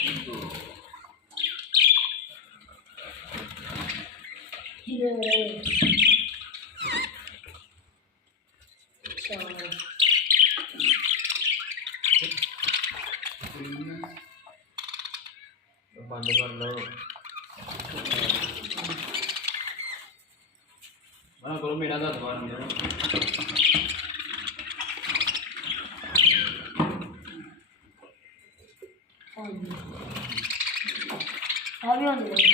बंद कर लो बना करो मेरा तो द्वार मेरा हाबी होने लगी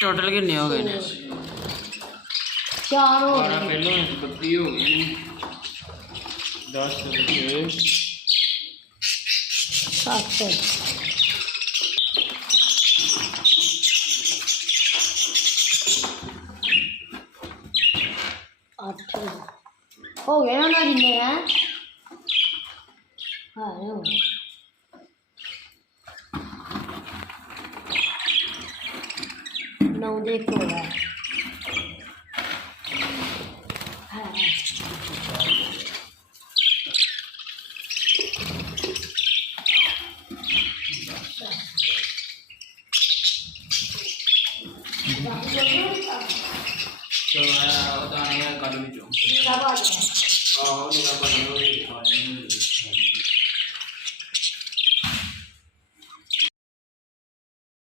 टोटल कितने हो गए ने 4 हो गए पहले 32 हो गए ने 10 7 8 हो गए ना जिन्ने हैं हाँ हो गए 9 देखो है तो मैं बताने का कल भी जो निकाल निकाल